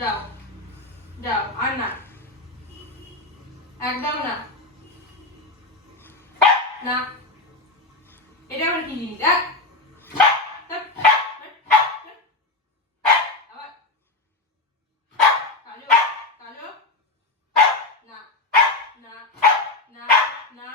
যাও যাও, আর না, একদম না, না, এটা আবার কি জিনিস? দেখ আবার কালো কালো, না না না না